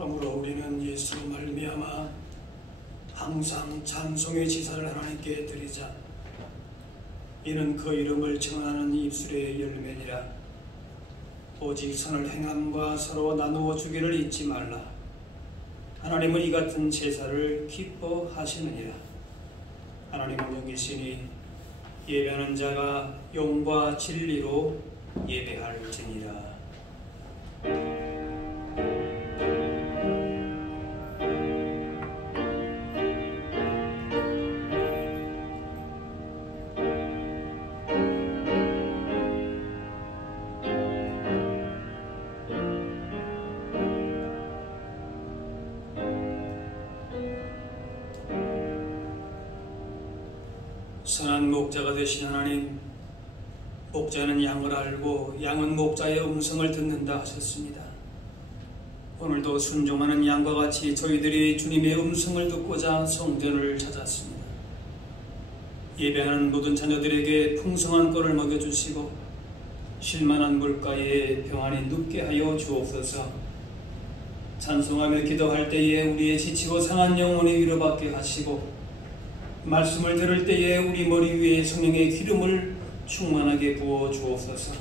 그러므로 우리는 예수로 말미암아 항상 찬송의 제사를 하나님께 드리자. 이는 그 이름을 증언하는 입술의 열매니라. 오직 선을 행함과 서로 나누어 주기를 잊지 말라. 하나님은 이 같은 제사를 기뻐하시느니라. 하나님은 영이시니 예배하는 자가 영과 진리로 예배할지니라. 선한 목자가 되신 하나님, 목자는 양을 알고 양은 목자의 음성을 듣는다 하셨습니다. 오늘도 순종하는 양과 같이 저희들이 주님의 음성을 듣고자 성전을 찾았습니다. 예배하는 모든 자녀들에게 풍성한 꼴을 먹여주시고 쉴만한 물가에 평안히 눕게 하여 주옵소서. 찬송하며 기도할 때에 우리의 지치고 상한 영혼이 위로받게 하시고 말씀을 들을 때에 우리 머리 위에 성령의 기름을 충만하게 부어 주옵소서.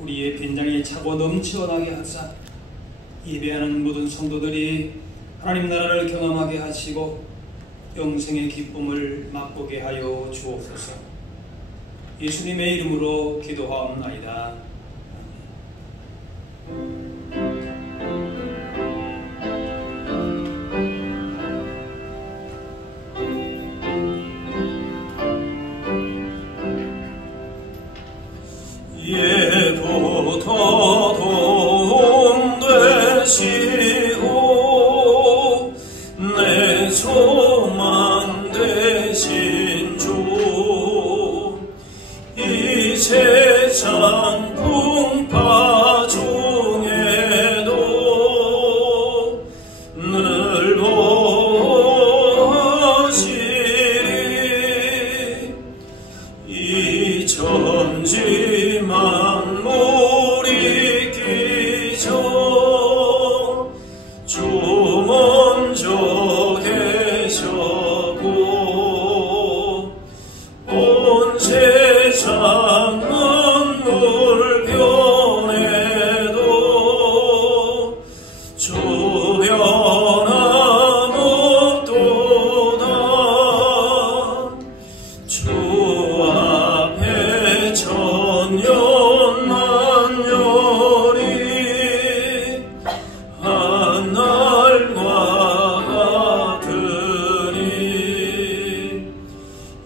우리의 빈장이 차고 넘쳐나게 하사 예배하는 모든 성도들이 하나님 나라를 경험하게 하시고 영생의 기쁨을 맛보게 하여 주옵소서. 예수님의 이름으로 기도하옵나이다. 예부터 도움 되시고 내 소망 되신 주, 이 세상 풍파 중에도 늘 보시리. 이 천지 만물이 끼쳐 주 먼저 계셨고 온 세상 만물 변해도 주 변함없도다. 주 앞에 천년 만년이 한 날과 같으니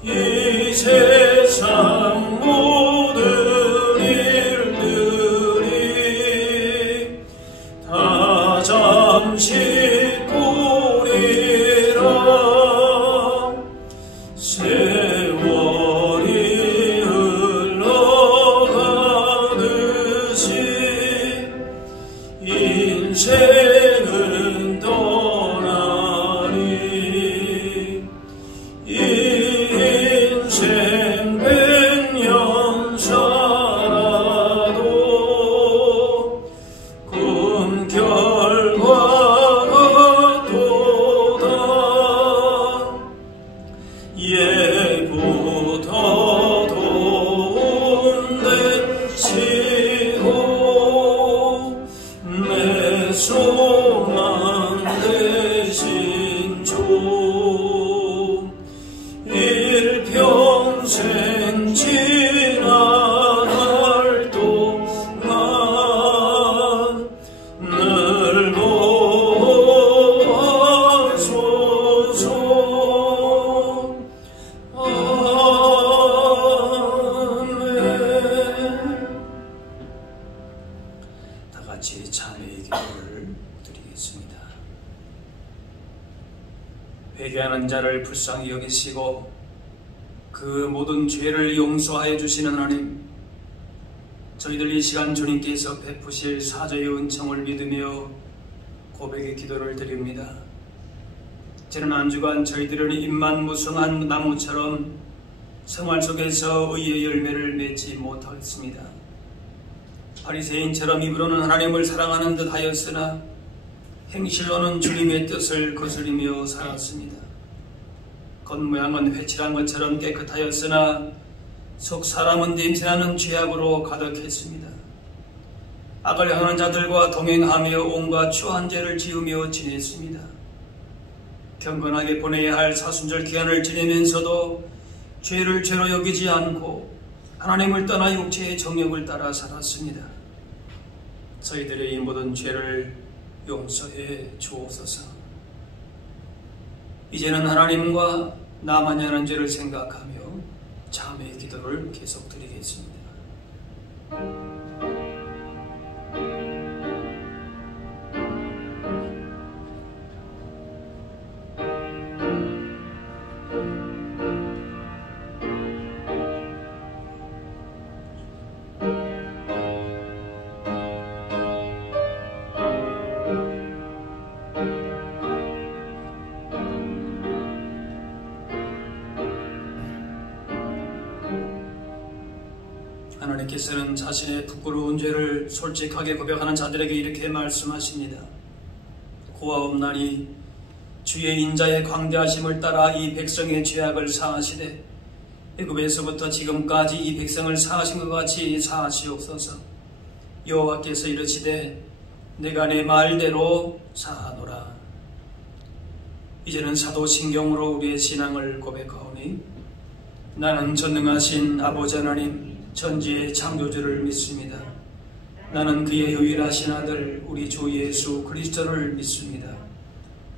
이 세상 모든 일들이 다 잠시 뿐이라. 세월이 흘러가듯이 인생은 떠나니 이 인생 100년 살아도 꿈결과 같도다. 예부터 도움 되시고 내 소망 되신 주, 일평생 지나갈 동안 늘 보소서. 다 같이 찬양의 기도를 드리겠습니다. 회개하는 자를 불쌍히 여기시고 그 모든 죄를 용서하여 주시는 하나님, 저희들 이 시간 주님께서 베푸실 사죄의 은총을 믿으며 고백의 기도를 드립니다. 지난 한 주간 저희들은 입만 무성한 나무처럼 생활 속에서 의의 열매를 맺지 못하였습니다. 바리새인처럼 입으로는 하나님을 사랑하는 듯 하였으나 행실로는 주님의 뜻을 거스리며 살았습니다. 겉모양은 회칠한 것처럼 깨끗하였으나 속 사람은 냄새나는 죄악으로 가득했습니다. 악을 행하는 자들과 동행하며 온갖 추한 죄를 지으며 지냈습니다. 경건하게 보내야 할 사순절 기한을 지내면서도 죄를 죄로 여기지 않고 하나님을 떠나 육체의 정욕을 따라 살았습니다. 저희들의 이 모든 죄를 용서해 주옵소서. 이제는 하나님과 나만이 하는 죄를 생각하며 자매의 기도를 계속 드리겠습니다. 하나님께서는 자신의 부끄러운 죄를 솔직하게 고백하는 자들에게 이렇게 말씀하십니다. 고아옵나니 주의 인자의 광대하심을 따라 이 백성의 죄악을 사하시되 애굽에서부터 지금까지 이 백성을 사하신 것 같이 사하시옵소서. 여호와께서 이르시되 내가 내 말대로 사하노라. 이제는 사도신경으로 우리의 신앙을 고백하오니 나는 전능하신 아버지 하나님 천지의 창조주를 믿습니다. 나는 그의 유일하신 아들 우리 주 예수 그리스도를 믿습니다.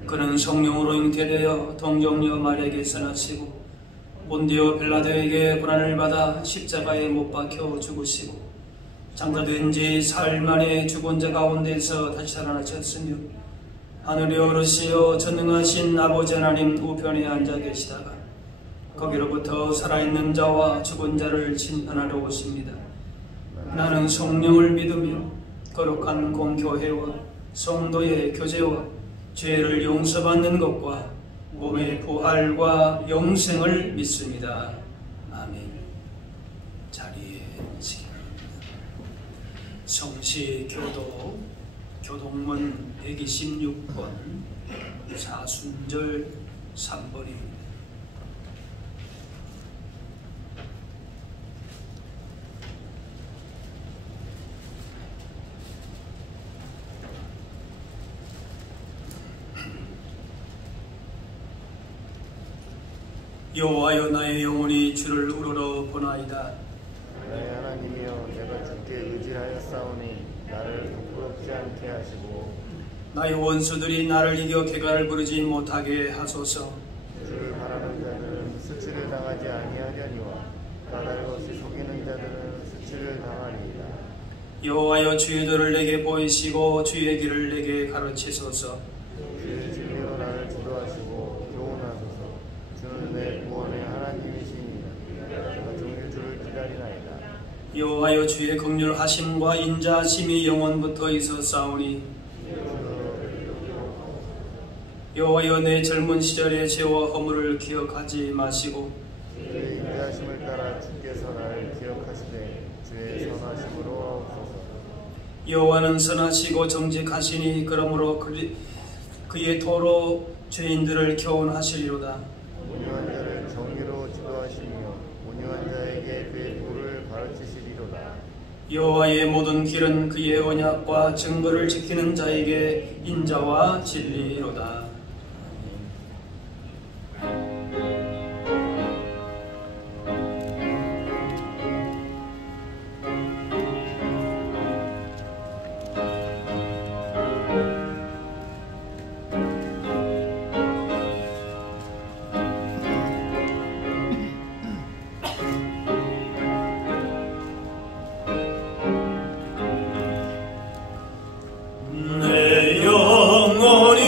그는 성령으로 잉태되어 동정녀 마리아에게서 나시고 본디오 빌라도에게 고난을 받아 십자가에 못 박혀 죽으시고 장사된 지 사흘 만에 죽은 자 가운데서 다시 살아나셨으며 하늘에 오르시어 전능하신 아버지 하나님 우편에 앉아 계시다가 거기로부터 살아있는 자와 죽은 자를 심판하러 오십니다. 나는 성령을 믿으며 거룩한 공교회와 성도의 교제와 죄를 용서받는 것과 몸의 부활과 영생을 믿습니다. 아멘. 자리에 앉으시기 바랍니다. 성시교도 교동문 126번 사순절 3번입니다. 여호와여 나의 영혼이 주를 우러러 보나이다. 나의 하나님이여 내가 주께 의지하였사오니 나를 부끄럽지 않게 하시고 나의 원수들이 나를 이겨 개가를 부르지 못하게 하소서. 주를 바라는 자들은 수치를 당하지 아니하려니와 까닭없이 속이는 자들은 수치를 당하리이다. 여호와여 주의 도를 내게 보이시고 주의 길을 내게 가르치소서. 주의 진리로 나를 지도하시고 교훈하소서. 주는 내 구원의 하나님이시니라. 내가 종일 주를 기다리나이다. 여호와여 주의 긍휼하심과 인자하심이 영원부터 있었사오니 여호와여 내 젊은 시절의 죄와 허물을 기억하지 마시고 주의 인자하심을 따라 주께서 나를 기억하시되 주의 선하심으로 하옵소서. 여호와는 선하시고 정직하시니 그러므로 그의 도로 죄인들을 교훈하시리로다. 온유한 자를 정의로 지도하시며 온유한 자에게 그의 도를 가르치시리로다. 여호와의 모든 길은 그의 언약과 증거를 지키는 자에게 인자와 진리로다. 내 영혼이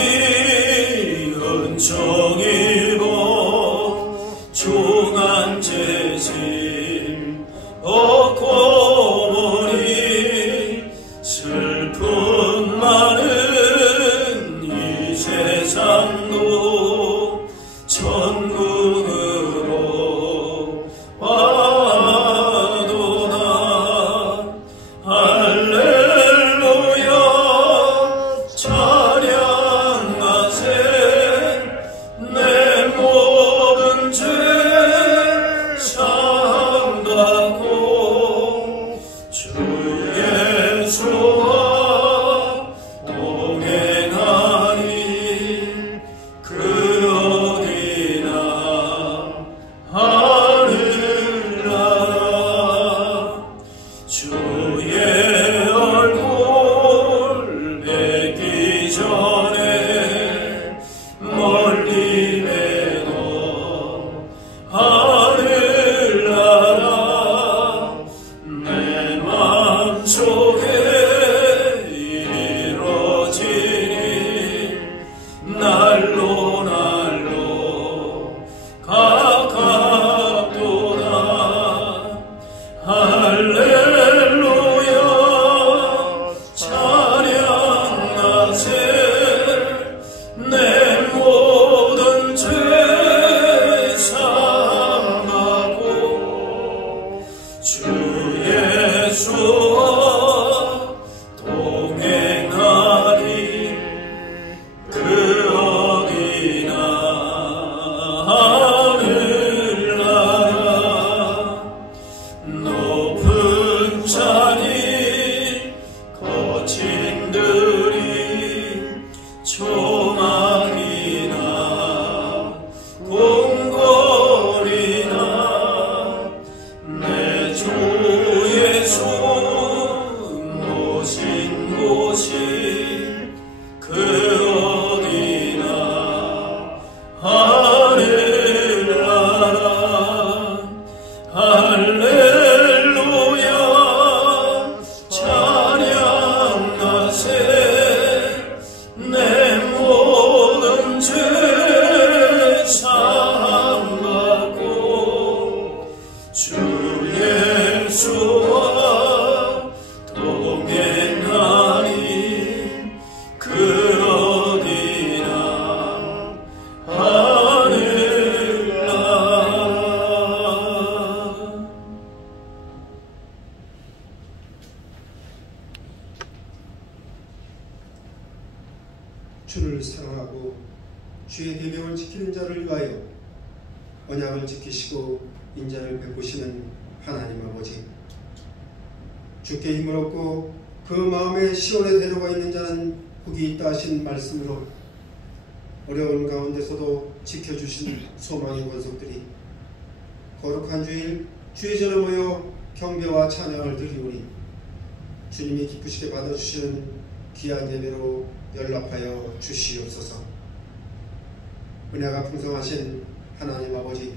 할렐루야 찬양하세 내 모든 죄 사함하고 주 예수와 동행하니 그 어디나 하늘나라 높은 산이 거친 들이 조망이나 공거리나 내 주 예수 모신 곳이 그 어디나 하늘나라 할렐루야 찬양하세 내 모든 죄 사함받고 주 예수와 동행하니 그 어디나 하늘나라. 주를 사랑하고 주의 계명을 지키는 자를 위하여 언약을 지키시고 인자를 베푸시는 하나님 아버지, 주께 힘을 얻고 그 마음에 시온에 데려가 있는 자는 복이 있다 하신 말씀으로 어려운 가운데서도 지켜주신 소망의 권속들이 거룩한 주일 주의 전에 모여 경배와 찬양을 드리오니 주님이 기쁘시게 받아주시는 귀한 예배로 연락하여 주시옵소서. 은혜가 풍성하신 하나님 아버지,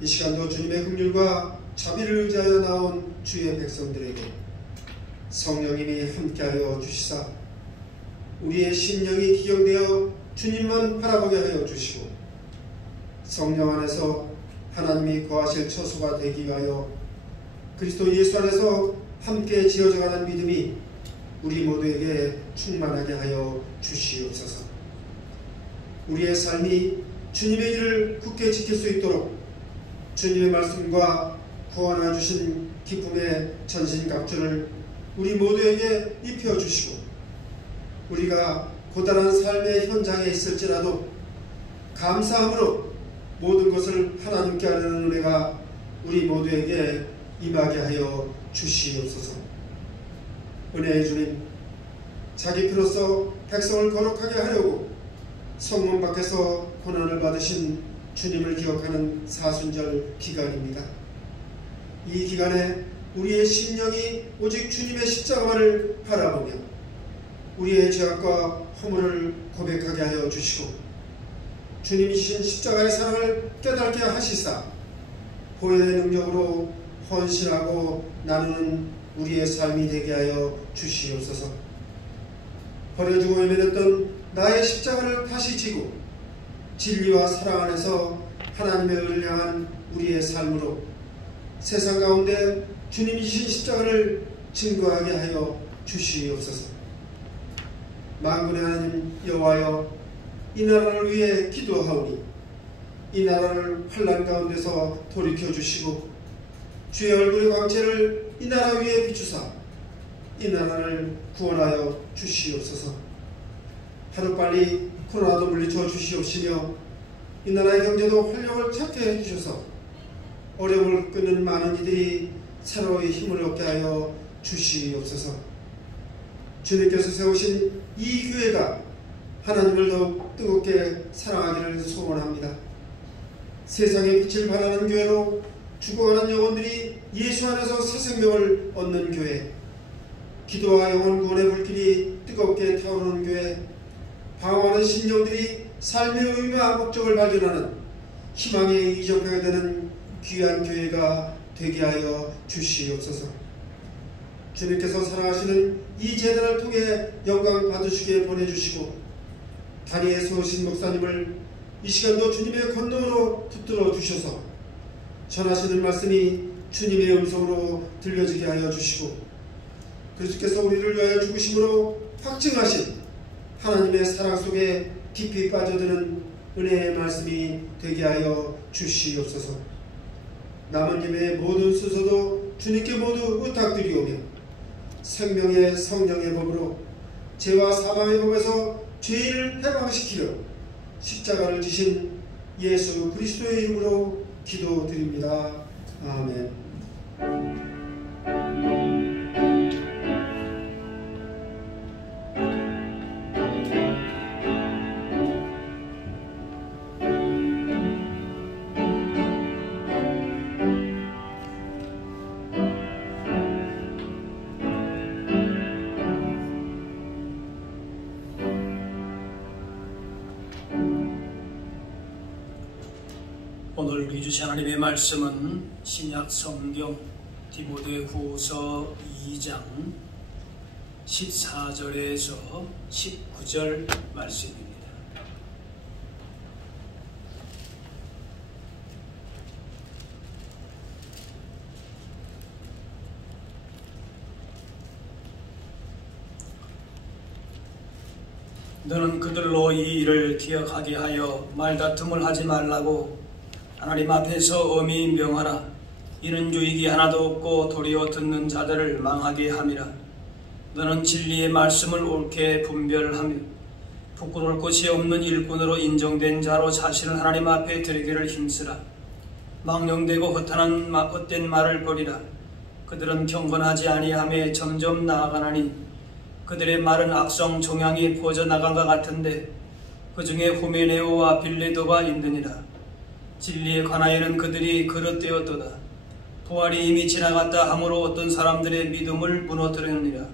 이 시간도 주님의 긍휼과 자비를 의지하여 나온 주의 백성들에게 성령님이 함께하여 주시사 우리의 심령이 기경되어 주님만 바라보게 하여 주시고 성령 안에서 하나님이 거하실 처소가 되기 위하여 그리스도 예수 안에서 함께 지어져가는 믿음이 우리 모두에게 충만하게 하여 주시옵소서. 우리의 삶이 주님의 일을 굳게 지킬 수 있도록 주님의 말씀과 구원하 주신 기쁨의 전신갑주를 우리 모두에게 입혀주시고 우리가 고단한 삶의 현장에 있을지라도 감사함으로 모든 것을 하나님께 하는 은혜가 우리 모두에게 임하게 하여 주시옵소서. 은혜의 주님, 자기 피로써 백성을 거룩하게 하려고 성문 밖에서 고난을 받으신 주님을 기억하는 사순절 기간입니다. 이 기간에 우리의 심령이 오직 주님의 십자가만을 바라보며 우리의 죄악과 허물을 고백하게 하여 주시고 주님이 주신 십자가의 사랑을 깨닫게 하시사 보혈의 능력으로 헌신하고 나누는 우리의 삶이 되게 하여 주시옵소서. 버려지고 외면했던 나의 십자가를 다시 지고 진리와 사랑 안에서 하나님의 의를 향한 우리의 삶으로 세상 가운데 주님이 주신 십자가를 증거하게 하여 주시옵소서. 만군의 하나님 여호와여, 이 나라를 위해 기도하오니 이 나라를 환난 가운데서 돌이켜 주시고 주의 얼굴의 광채를 이 나라 위에 비추사 이 나라를 구원하여 주시옵소서. 하루빨리 코로나도 물리쳐 주시옵시며 이 나라의 경제도 활력을 찾게 해주셔서 어려움을 끄는 많은 이들이 새로이 힘을 얻게 하여 주시옵소서. 주님께서 세우신 이 교회가 하나님을 더욱 뜨겁게 사랑하기를 소원합니다. 세상의 빛을 발하는 교회로 죽어가는 영혼들이 예수 안에서 새 생명을 얻는 교회, 기도와 영혼 구원의 불길이 뜨겁게 타오르는 교회, 방황하는 심령들이 삶의 의미와 목적을 발견하는 희망의 이적하게 되는 귀한 교회가 되게 하여 주시옵소서. 주님께서 사랑하시는 이 재단을 통해 영광 받으시게 보내주시고 다니엘 서신 목사님을 이 시간도 주님의 권능으로 붙들어 주셔서 전하시는 말씀이 주님의 음성으로 들려지게 하여 주시고 그리스도께서 우리를 위하여 죽으심으로 확증하신 하나님의 사랑 속에 깊이 빠져드는 은혜의 말씀이 되게 하여 주시옵소서. 남은 예배의 모든 순서도 주님께 모두 의탁드리오며 생명의 성령의 법으로 죄와 사망의 법에서 죄인을 해방시키려 십자가를 지신 예수 그리스도의 이름으로 기도드립니다. 아멘. 오늘 주신 하나님의 말씀은 신약 성경 디모데후서 2장 14절에서 19절 말씀입니다. 너는 그들로 이 일을 기억하게 하여 말다툼을 하지 말라고 하나님 앞에서 엄히 명하라. 이는 유익이 하나도 없고 도리어 듣는 자들을 망하게 함이라. 너는 진리의 말씀을 옳게 분별하며 부끄러울 것이 없는 일꾼으로 인정된 자로 자신을 하나님 앞에 드리기를 힘쓰라. 망령되고 허탄한 헛된 말을 버리라. 그들은 경건하지 아니하며 점점 나아가나니 그들의 말은 악성 종양이 퍼져나간 것 같은데 그 중에 후메네오와 빌레도가 있느니라. 진리에 관하여는 그들이 그릇되었도다. 부활이 이미 지나갔다 하므로 어떤 사람들의 믿음을 무너뜨리느니라.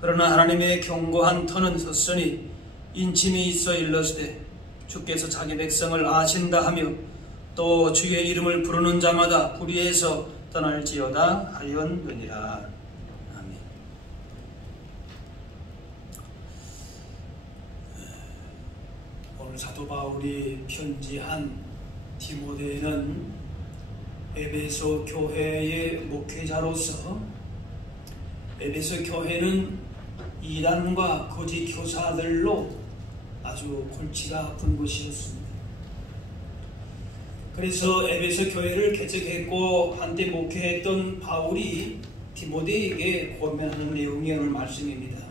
그러나 하나님의 견고한 터는 섰으니 인침이 있어 일렀으되 주께서 자기 백성을 아신다 하며 또 주의 이름을 부르는 자마다 불의에서 떠날지어다 하였느니라. 아멘. 오늘 사도 바울이 편지한 디모데는 에베소 교회의 목회자로서 에베소 교회는 이단과 거짓 교사들로 아주 골치가 아픈 곳이었습니다. 그래서 에베소 교회를 개척했고 한때 목회했던 바울이 디모데에게 권면하는 내용이 오늘 말씀입니다.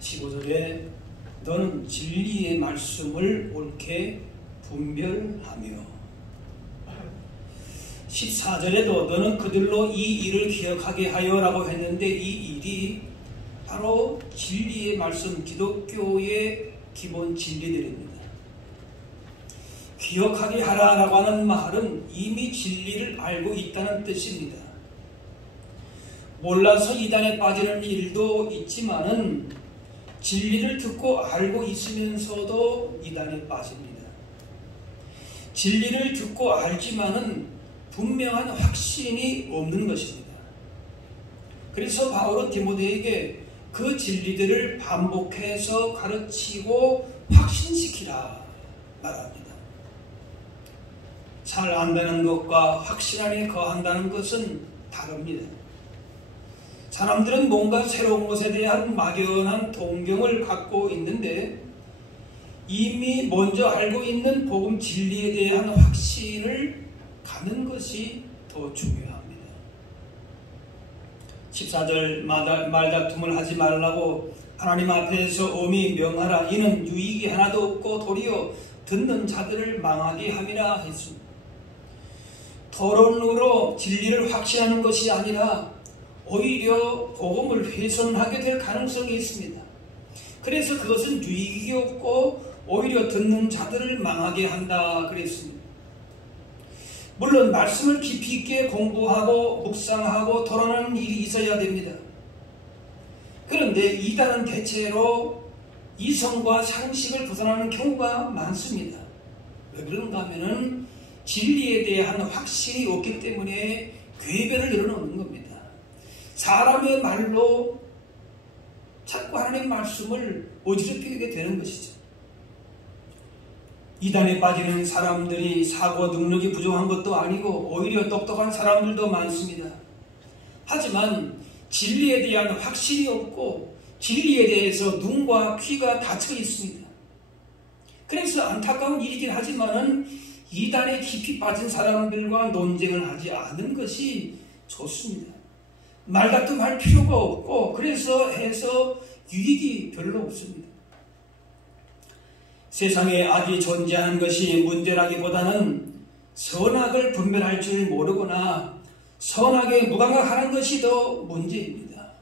15절에 너는 진리의 말씀을 옳게 분별하며 14절에도 너는 그들로 이 일을 기억하게 하여 라고 했는데 이 일이 바로 진리의 말씀, 기독교의 기본 진리들입니다. 기억하게 하라라고 하는 말은 이미 진리를 알고 있다는 뜻입니다. 몰라서 이단에 빠지는 일도 있지만은 진리를 듣고 알고 있으면서도 이단에 빠집니다. 진리를 듣고 알지만은 분명한 확신이 없는 것입니다. 그래서 바울은 디모데에게 그 진리들을 반복해서 가르치고 확신시키라 말합니다. 잘 안다는 것과 확신 안에 거한다는 것은 다릅니다. 사람들은 뭔가 새로운 것에 대한 막연한 동경을 갖고 있는데 이미 먼저 알고 있는 복음 진리에 대한 확신을 가는 것이 더 중요합니다. 14절 말다툼을 하지 말라고 하나님 앞에서 엄히 명하라. 이는 유익이 하나도 없고 도리어 듣는 자들을 망하게 함이라 했습니다. 토론으로 진리를 확신하는 것이 아니라 오히려 복음을 훼손하게 될 가능성이 있습니다. 그래서 그것은 유익이 없고 오히려 듣는 자들을 망하게 한다 그랬습니다. 물론 말씀을 깊이 있게 공부하고 묵상하고 토론하는 일이 있어야 됩니다. 그런데 이단은 대체로 이성과 상식을 벗어나는 경우가 많습니다. 왜 그런가 하면은 진리에 대한 확신이 없기 때문에 궤변을 늘어놓는 겁니다. 사람의 말로 자꾸 하나님의 말씀을 어지럽히게 되는 것이죠. 이단에 빠지는 사람들이 사고 능력이 부족한 것도 아니고 오히려 똑똑한 사람들도 많습니다. 하지만 진리에 대한 확신이 없고 진리에 대해서 눈과 귀가 닫혀 있습니다. 그래서 안타까운 일이긴 하지만은 이단에 깊이 빠진 사람들과 논쟁을 하지 않은 것이 좋습니다. 말다툼할 필요가 없고 그래서 해서 유익이 별로 없습니다. 세상에 악이 존재하는 것이 문제라기보다는 선악을 분별할 줄 모르거나 선악에 무감각하는 것이 더 문제입니다.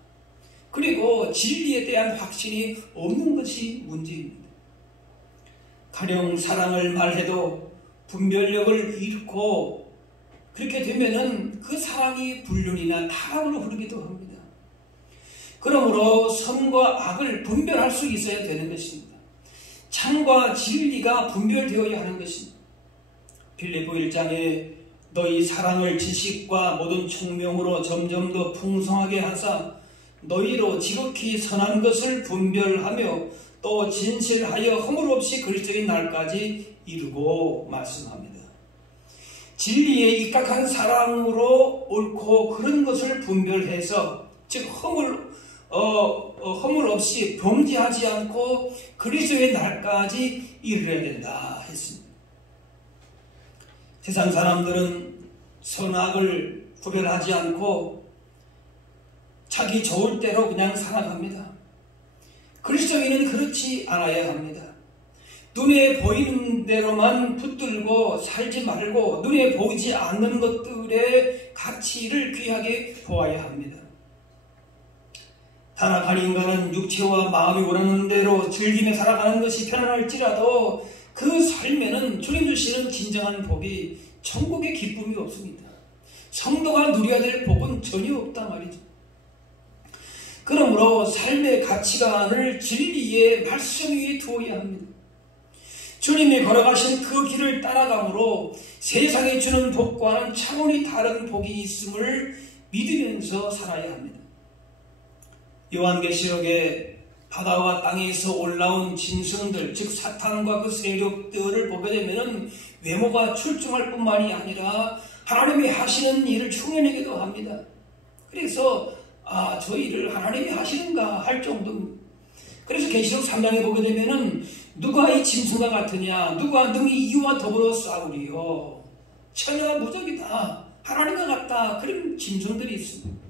그리고 진리에 대한 확신이 없는 것이 문제입니다. 가령 사랑을 말해도 분별력을 잃고 그렇게 되면은 그 사랑이 불륜이나 타락으로 흐르기도 합니다. 그러므로 선과 악을 분별할 수 있어야 되는 것입니다. 참과 진리가 분별되어야 하는 것입니다. 빌립보 1장에 너희 사랑을 지식과 모든 총명으로 점점 더 풍성하게 하사 너희로 지극히 선한 것을 분별하며 또 진실하여 허물 없이 그리스도의 날까지 이루고 말씀합니다. 진리에 입각한 사랑으로 옳고 그런 것을 분별해서 즉 허물 없이 범죄하지 않고 그리스도의 날까지 이르러야 된다 했습니다. 세상 사람들은 선악을 구별하지 않고 자기 좋을 대로 그냥 살아갑니다. 그리스도인은 그렇지 않아야 합니다. 눈에 보이는 대로만 붙들고 살지 말고 눈에 보이지 않는 것들의 가치를 귀하게 보아야 합니다. 타락한 인간은 육체와 마음이 원하는 대로 즐기며 살아가는 것이 편안할지라도 그 삶에는 주님 주시는 진정한 복이 천국의 기쁨이 없습니다. 성도가 누려야 될 복은 전혀 없다 말이죠. 그러므로 삶의 가치관을 진리의 말씀 위에 두어야 합니다. 주님이 걸어가신 그 길을 따라가므로 세상에 주는 복과는 차원이 다른 복이 있음을 믿으면서 살아야 합니다. 요한계시록에 바다와 땅에서 올라온 짐승들, 즉 사탄과 그 세력들을 보게 되면 외모가 출중할 뿐만이 아니라 하나님이 하시는 일을 흉내내기도 합니다. 그래서 저 일을 하나님이 하시는가 할 정도입니다. 그래서 계시록 3장에 보게 되면은 누가 이 짐승과 같으냐, 누가 능히 이와 더불어 싸우리요, 천하가 무적이다, 하나님과 같다, 그런 짐승들이 있습니다.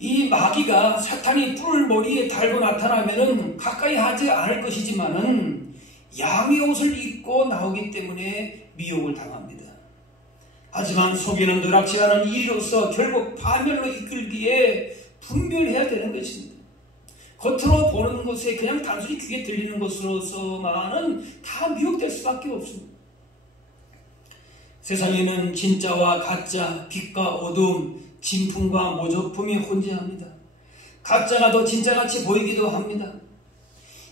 이 마귀가 사탄이 뿔을 머리에 달고 나타나면은 가까이 하지 않을 것이지만은 양의 옷을 입고 나오기 때문에 미혹을 당합니다. 하지만 속이는 누락지 않은 이로서 결국 파멸로 이끌기에 분별해야 되는 것입니다. 겉으로 보는 것에 그냥 단순히 귀에 들리는 것으로서만은 다 미혹될 수밖에 없습니다. 세상에는 진짜와 가짜, 빛과 어둠, 진품과 모조품이 혼재합니다. 가짜가 더 진짜같이 보이기도 합니다.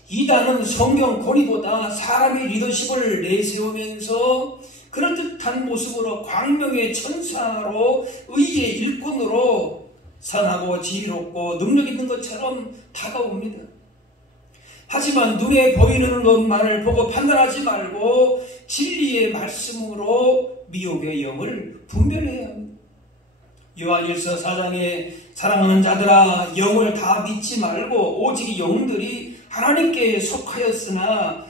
이단은 성경 권위보다 사람의 리더십을 내세우면서 그럴듯한 모습으로 광명의 천사로 의의 일꾼으로 선하고 지혜롭고 능력 있는 것처럼 다가옵니다. 하지만 눈에 보이는 것만을 보고 판단하지 말고 진리의 말씀으로 미혹의 영을 분별해야 합니다. 요한일서 4장에 사랑하는 자들아 영을 다 믿지 말고 오직 영들이 하나님께 속하였나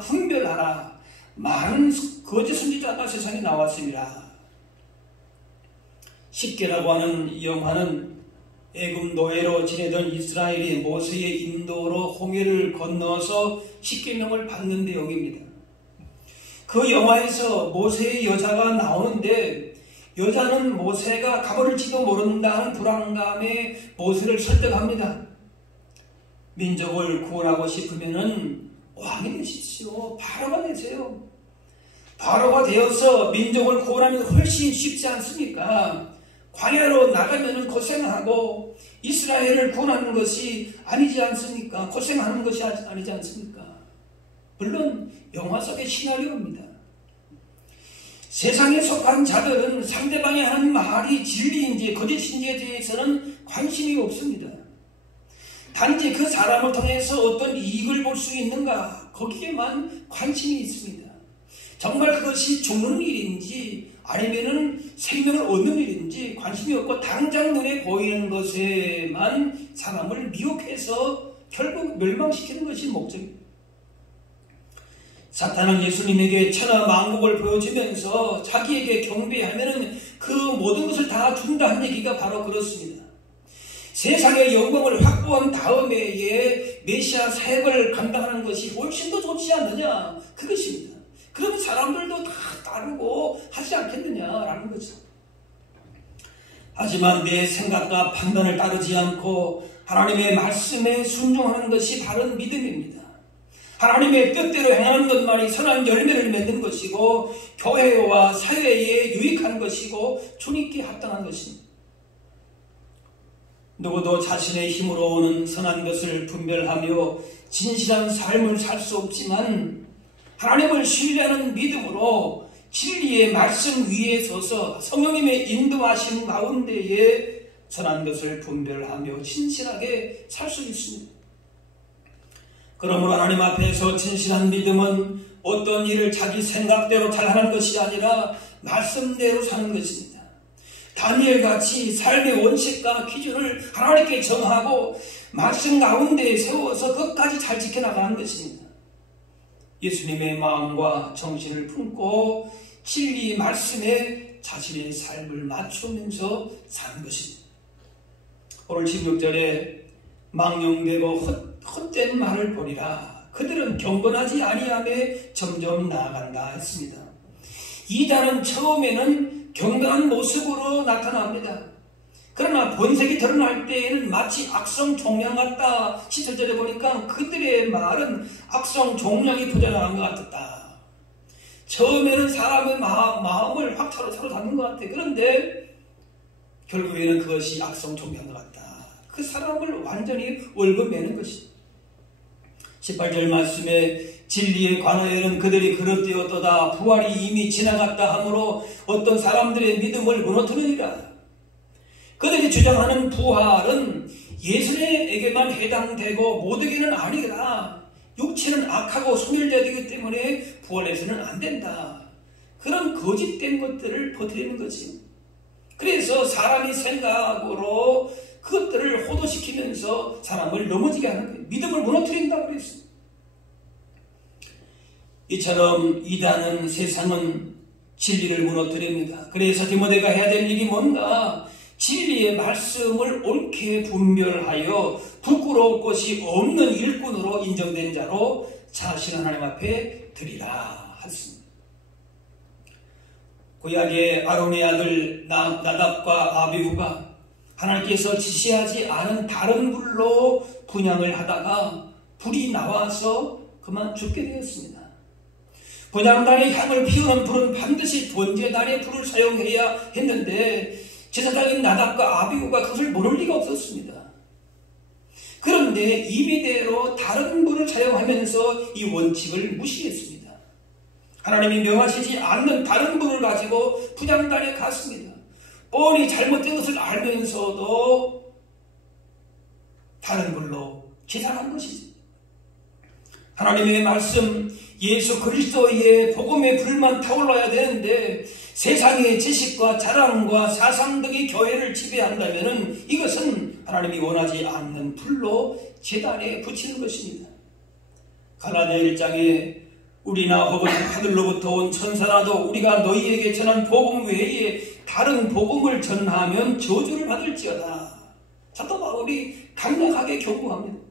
분별하라. 많은 거짓 선지자가 세상에 나왔습니다. 십계라고 하는 영화는 애굽 노예로 지내던 이스라엘이 모세의 인도로 홍해를 건너서 십계명을 받는 내용입니다. 그 영화에서 모세의 여자가 나오는데 여자는 모세가 가버릴지도 모른다는 불안감에 모세를 설득합니다. 민족을 구원하고 싶으면은 왕이 되십시오. 바로가 되세요. 바로가 되어서 민족을 구원하면 훨씬 쉽지 않습니까? 광야로 나가면 고생하고 이스라엘을 구원하는 것이 아니지 않습니까? 고생하는 것이 아니지 않습니까? 물론 영화 속의 시나리오입니다. 세상에 속한 자들은 상대방이 하는 말이 진리인지 거짓인지에 대해서는 관심이 없습니다. 단지 그 사람을 통해서 어떤 이익을 볼 수 있는가, 거기에만 관심이 있습니다. 정말 그것이 죽는 일인지 아니면은 생명을 얻는 일인지 관심이 없고 당장 눈에 보이는 것에만 사람을 미혹해서 결국 멸망시키는 것이 목적입니다. 사탄은 예수님에게 천하 만국을 보여주면서 자기에게 경배하면은 그 모든 것을 다 준다는 얘기가 바로 그렇습니다. 세상의 영광을 확보한 다음에 메시아 사역을 감당하는 것이 훨씬 더 좋지 않느냐, 그것입니다. 그럼 사람들도 다 따르고 하지 않겠느냐라는 거죠. 하지만 내 생각과 판단을 따르지 않고 하나님의 말씀에 순종하는 것이 바른 믿음입니다. 하나님의 뜻대로 행하는 것만이 선한 열매를 맺는 것이고 교회와 사회에 유익한 것이고 주님께 합당한 것입니다. 누구도 자신의 힘으로 오는 선한 것을 분별하며 진실한 삶을 살 수 없지만 하나님을 신뢰하는 믿음으로 진리의 말씀 위에 서서 성령님의 인도하심 가운데에 선한 것을 분별하며 진실하게 살 수 있습니다. 그러므로 하나님 앞에서 진실한 믿음은 어떤 일을 자기 생각대로 잘하는 것이 아니라 말씀대로 사는 것입니다. 다니엘같이 삶의 원칙과 기준을 하나님께 정하고 말씀 가운데 세워서 끝까지 잘 지켜나가는 것입니다. 예수님의 마음과 정신을 품고 진리 말씀에 자신의 삶을 맞추면서 사는 것입니다. 오늘 16절에 망령되고 헛된 말을 보리라. 그들은 경건하지 아니함에 점점 나아간다 했습니다. 이단은 처음에는 경건한 모습으로 나타납니다. 그러나 본색이 드러날 때에는 마치 악성 종양 같다. 17절에 보니까 그들의 말은 악성 종양이 부자랑한 것 같았다. 처음에는 사람의 마음을 확 사로잡는 것 같아. 그런데 결국에는 그것이 악성 종양 것 같다. 그 사람을 완전히 월급매는 것이다. 18절 말씀에 진리에 관하여는 그들이 그릇되었도다. 부활이 이미 지나갔다 하므로 어떤 사람들의 믿음을 무너뜨리니라. 그들이 주장하는 부활은 예수님에게만 해당되고 모두에게는 아니라 육체는 악하고 소멸되어야 되기 때문에 부활해서는 안 된다. 그런 거짓된 것들을 퍼뜨리는 거지. 그래서 사람이 생각으로 그것들을 호도시키면서 사람을 넘어지게 하는 거예요. 믿음을 무너뜨린다고 그랬습니다. 이처럼 이단은 세상은 진리를 무너뜨립니다. 그래서 디모데가 해야 될 일이 뭔가? 진리의 말씀을 옳게 분별하여 부끄러울 것이 없는 일꾼으로 인정된 자로 자신 하나님 앞에 드리라 했습니다. 구약의 아론의 아들 나답과 아비후가 하나님께서 지시하지 않은 다른 불로 분향을 하다가 불이 나와서 그만 죽게 되었습니다. 분향단의 향을 피우는 불은 반드시 번제단의 불을 사용해야 했는데 제사장인 나답과 아비후가 그것을 모를 리가 없었습니다. 그런데 임의대로 다른 불을 사용하면서 이 원칙을 무시했습니다. 하나님이 명하시지 않는 다른 불을 가지고 분향단에 갔습니다. 뻔히 잘못된 것을 알면서도 다른 불로 제사한 것이죠. 하나님의 말씀 예수 그리스도의 복음의 불만 타올라야 되는데 세상의 지식과 자랑과 사상 등이 교회를 지배한다면 이것은 하나님이 원하지 않는 불로 제단에 붙이는 것입니다. 갈라디아 1장에 우리나 혹은 하늘로부터 온 천사라도 우리가 너희에게 전한 복음 외에 다른 복음을 전하면 저주를 받을지어다. 사도 바울이 강력하게 경고합니다.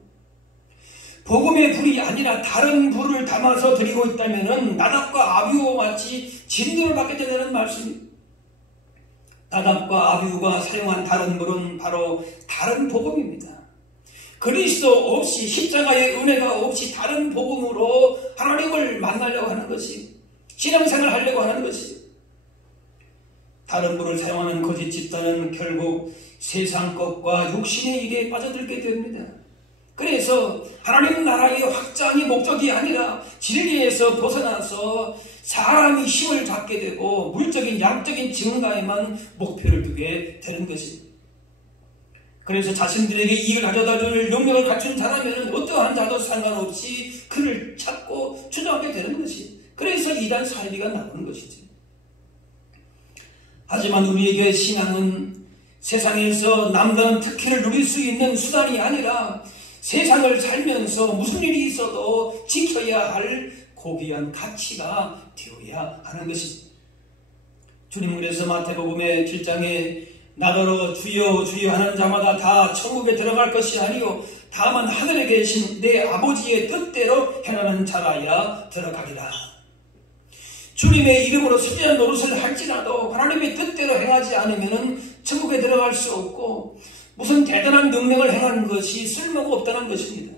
복음의 불이 아니라 다른 불을 담아서 드리고 있다면 나답과 아비후와 같이 진노를 받게 된다는 말씀입니다. 나답과 아비후가 사용한 다른 불은 바로 다른 복음입니다. 그리스도 없이 십자가의 은혜가 없이 다른 복음으로 하나님을 만나려고 하는 것이 신앙생활을 하려고 하는 것이 다른 불을 사용하는 거짓 집단은 결국 세상 것과 육신의 일에 빠져들게 됩니다. 그래서 하나님 나라의 확장이 목적이 아니라 진리에서 벗어나서 사람이 힘을 잡게 되고 물적인 양적인 증가에만 목표를 두게 되는 것입니다. 그래서 자신들에게 이익을 가져다 줄 능력을 갖춘 자라면 어떠한 자도 상관없이 그를 찾고 추종하게 되는 것이, 그래서 이단 사이비가 나오는 것이지. 하지만 우리에게 신앙은 세상에서 남다른 특혜를 누릴 수 있는 수단이 아니라 세상을 살면서 무슨 일이 있어도 지켜야 할 고귀한 가치가 되어야 하는 것입니다. 주님은 그래서 마태복음의 7장에 나더러 주여 주여 하는 자마다 다 천국에 들어갈 것이 아니요 다만 하늘에 계신 내 아버지의 뜻대로 행하는 자라야 들어가리라. 주님의 이름으로 선지자 노릇을 할지라도 하나님의 뜻대로 행하지 않으면 천국에 들어갈 수 없고 무슨 대단한 능력을 행하는 것이 쓸모가 없다는 것입니다.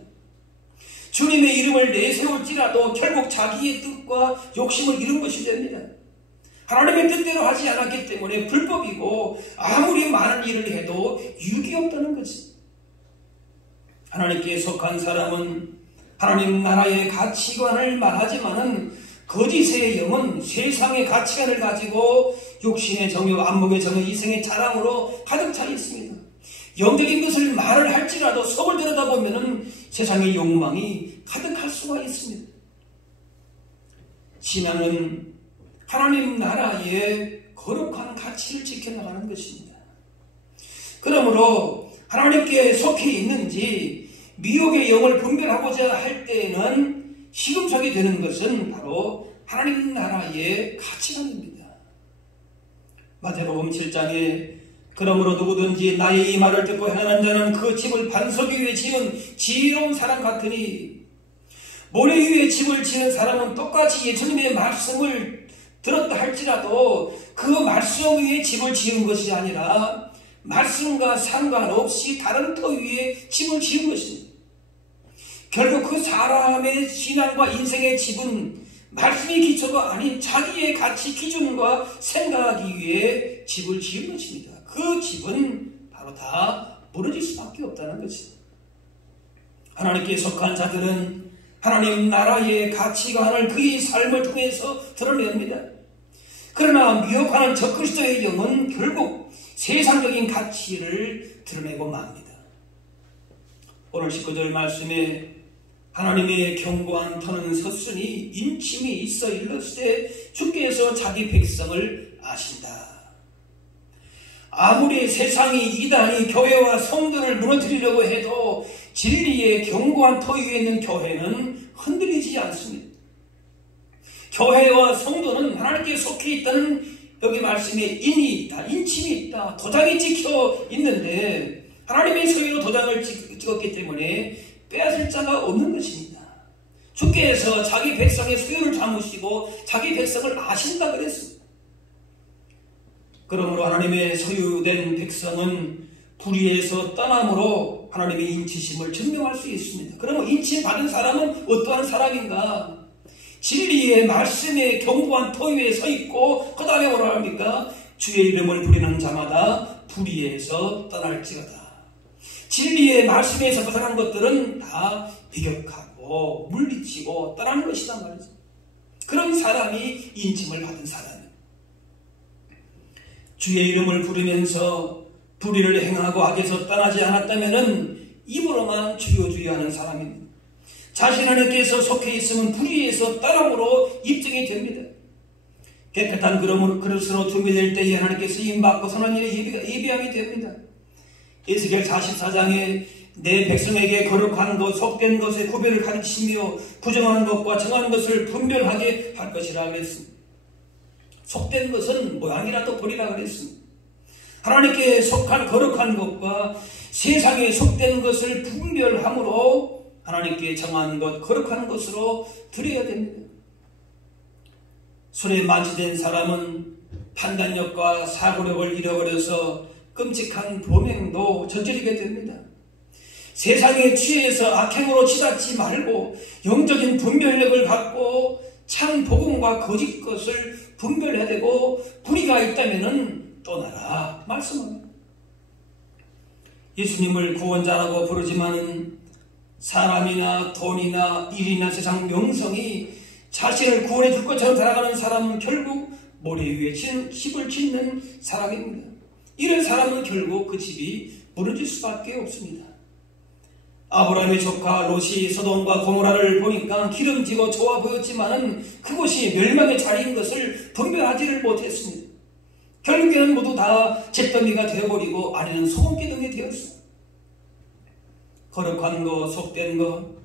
주님의 이름을 내세울지라도 결국 자기의 뜻과 욕심을 이룬 것이 됩니다. 하나님의 뜻대로 하지 않았기 때문에 불법이고 아무리 많은 일을 해도 유익이 없다는 거지. 하나님께 속한 사람은 하나님 나라의 가치관을 말하지만은 거짓의 영은 세상의 가치관을 가지고 욕심의 정욕, 안목의 정욕, 이생의 자랑으로 가득 차 있습니다. 영적인 것을 말을 할지라도 속을 들여다보면은 세상의 욕망이 가득할 수가 있습니다. 신앙은 하나님 나라의 거룩한 가치를 지켜나가는 것입니다. 그러므로 하나님께 속해 있는지 미혹의 영을 분별하고자 할 때에는 시금석이 되는 것은 바로 하나님 나라의 가치관입니다. 마태복음 7장에 그러므로 누구든지 나의 이 말을 듣고 행하는 자는 그 집을 반석 위에 지은 지혜로운 사람 같으니, 모래 위에 집을 지은 사람은 똑같이 예수님의 말씀을 들었다 할지라도 그 말씀 위에 집을 지은 것이 아니라 말씀과 상관없이 다른 터 위에 집을 지은 것입니다. 결국 그 사람의 신앙과 인생의 집은 말씀의 기초가 아닌 자기의 가치 기준과 생각하기 위해 집을 지은 것입니다. 그 집은 바로 다 무너질 수밖에 없다는 것입니다. 하나님께 속한 자들은 하나님 나라의 가치관을 그의 삶을 통해서 드러냅니다. 그러나 미혹하는 적그리스도의 영은 결국 세상적인 가치를 드러내고 맙니다. 오늘 19절 말씀에 하나님의 견고한 터는 섰으니 인침이 있어 일렀을 주께서 자기 백성을 아신다. 아무리 세상이 이단이 교회와 성도를 무너뜨리려고 해도 진리의 견고한 터 위에 있는 교회는 흔들리지 않습니다. 교회와 성도는 하나님께 속해 있다는 여기 말씀에 인이 있다, 인침이 있다, 도장이 찍혀 있는데 하나님의 소유로 도장을 찍었기 때문에 빼앗을 자가 없는 것입니다. 주께서 자기 백성의 소유를 담으시고 자기 백성을 아신다 그랬습니다. 그러므로 하나님의 소유된 백성은 불의에서 떠남으로 하나님의 인치심을 증명할 수 있습니다. 그러면 인치 받은 사람은 어떠한 사람인가? 진리의 말씀의 견고한 터 위에 서 있고 그 다음에 뭐라 합니까? 주의 이름을 부리는 자마다 불의에서 떠날지어다. 진리의 말씀에서 벗어난 것들은 다 비격하고 물리치고 떠나는 것이란 말이죠. 그런 사람이 인침을 받은 사람입니다. 주의 이름을 부르면서 불의를 행하고 악에서 떠나지 않았다면 입으로만 주여 주여 하는 사람입니다. 자신 하나님께서 속해 있으면 불의에서 떠남으로 입증이 됩니다. 깨끗한 그릇으로 준비될 때에 하나님께서 임받고 선한 일에 예비하게 됩니다. 에스겔 44장에 내 백성에게 거룩한 것, 속된 것의 구별을 가르치시며 부정한 것과 정한 것을 분별하게 할 것이라 그랬습니다. 속된 것은 모양이라도 버리라 그랬습니다. 하나님께 속한 거룩한 것과 세상에 속된 것을 분별함으로 하나님께 정한 것, 거룩한 것으로 드려야 됩니다. 술에 만취된 사람은 판단력과 사고력을 잃어버려서 끔찍한 범행도 저지르게 됩니다. 세상에 취해서 악행으로 치닫지 말고 영적인 분별력을 갖고 참 복음과 거짓 것을 분별해야 되고 불의가 있다면 떠나라 말씀합니다. 예수님을 구원자라고 부르지만은 사람이나 돈이나 일이나 세상 명성이 자신을 구원해 줄 것처럼 살아가는 사람은 결국 모래 위에 집을 짓는 사람입니다. 이런 사람은 결국 그 집이 무너질 수밖에 없습니다. 아브라함의 조카 롯이 소돔과 고모라를 보니까 기름지고 좋아 보였지만은 그곳이 멸망의 자리인 것을 분별하지를 못했습니다. 결국에는 모두 다 잿더미가 되어버리고 아내는 소금기둥이 되었습니다. 거룩한 것, 속된 것,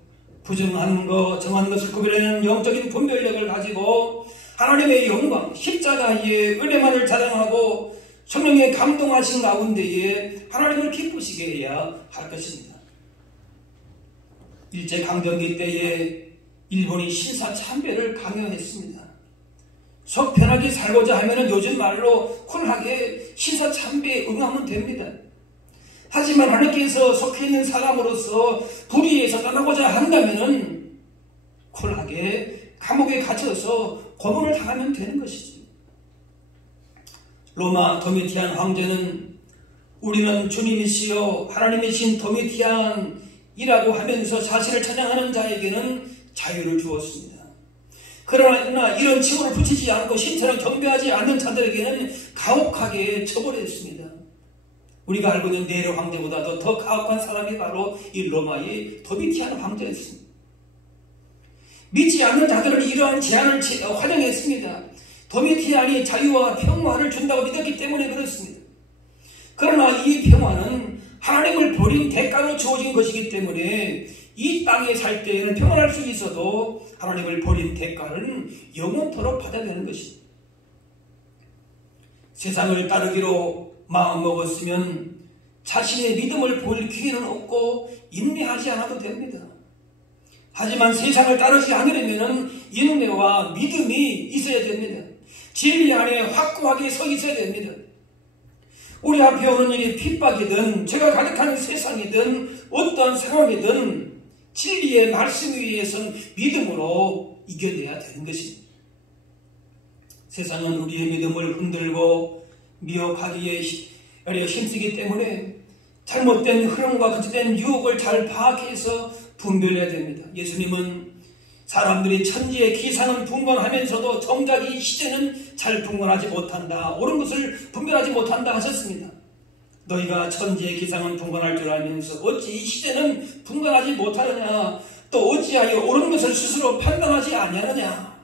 부정한 것, 정한 것을 구별해내는 영적인 분별력을 가지고 하나님의 영광, 십자가의 은혜만을 자랑하고 성령의 감동하신 가운데에 하나님을 기쁘시게 해야 할 것입니다. 일제강점기 때에 일본이 신사참배를 강요했습니다. 속 편하게 살고자 하면 요즘 말로 쿨하게 신사참배에 응하면 됩니다. 하지만 하나님께서 속해 있는 사람으로서 불의에서 떠나고자 한다면 쿨하게 감옥에 갇혀서 고문을 당하면 되는 것이지. 로마 도미티안 황제는 우리는 주님이시여 하나님이신 도미티안이라고 하면서 자신을 찬양하는 자에게는 자유를 주었습니다. 그러나 이런 칭호를 붙이지 않고 신처럼 경배하지 않는 자들에게는 가혹하게 처벌했습니다. 우리가 알고 있는 네로 황제보다도 더 가혹한 사람이 바로 이 로마의 도미티안 황제였습니다. 믿지 않는 자들은 이러한 제안을 환영했습니다. 도미티안이 자유와 평화를 준다고 믿었기 때문에 그렇습니다. 그러나 이 평화는 하나님을 버린 대가로 주어진 것이기 때문에 이 땅에 살 때에는 평안할 수 있어도 하나님을 버린 대가는 영원토록 받아야 되는 것입니다. 세상을 따르기로 마음먹었으면 자신의 믿음을 보일 기회는 없고 인내하지 않아도 됩니다. 하지만 세상을 따르지 않으려면 인내와 믿음이 있어야 됩니다. 진리 안에 확고하게 서 있어야 됩니다. 우리 앞에 오는 일이 핍박이든 죄가 가득한 세상이든 어떠한 상황이든 진리의 말씀 위에선 믿음으로 이겨내야 되는 것입니다. 세상은 우리의 믿음을 흔들고 미혹하기에 힘쓰기 때문에 잘못된 흐름과 거짓된 유혹을 잘 파악해서 분별해야 됩니다. 예수님은 사람들이 천지의 기상은 분간하면서도 정작 이 시대는 잘 분간하지 못한다. 옳은 것을 분별하지 못한다 하셨습니다. 너희가 천지의 기상은 분간할 줄 알면서 어찌 이 시대는 분간하지 못하느냐. 또 어찌하여 옳은 것을 스스로 판단하지 아니하느냐.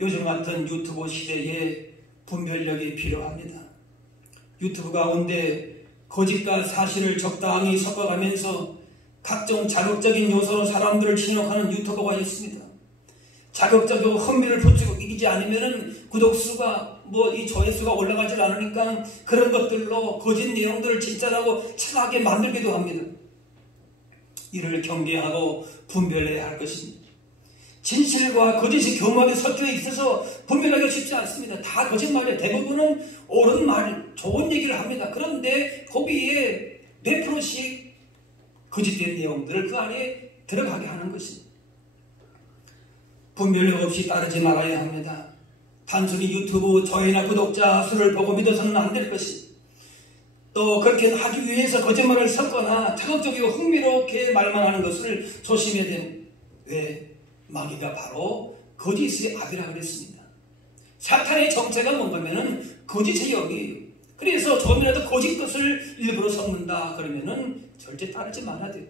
요즘 같은 유튜브 시대에 분별력이 필요합니다. 유튜브 가운데 거짓과 사실을 적당히 섞어가면서 각종 자극적인 요소로 사람들을 진혹하는 유튜버가 있습니다. 자극적이고 흥미를 붙이고 이기지 않으면 구독수가 이 조회수가 올라가질 않으니까 그런 것들로 거짓 내용들을 진짜라고 착하게 만들기도 합니다. 이를 경계하고 분별해야 할 것입니다. 진실과 거짓이 교묘하게 섞여 있어서 분별하기가 쉽지 않습니다. 다 거짓말이에요. 대부분은 옳은 말, 좋은 얘기를 합니다. 그런데 거기에 몇 프로씩 거짓된 내용들을 그 안에 들어가게 하는 것입니다. 분별력 없이 따르지 말아야 합니다. 단순히 유튜브 조회나 구독자 수를 보고 믿어서는 안 될 것입니다. 또 그렇게 하기 위해서 거짓말을 섞거나 자극적이고 흥미롭게 말만 하는 것을 조심해야 됩니다. 왜? 마귀가 바로 거짓의 아비라 그랬습니다. 사탄의 정체가 뭔가면은 거짓의 영이에요. 그래서 조금이라도 거짓 것을 일부러 섞는다 그러면은 절대 따르지 말아야 돼요.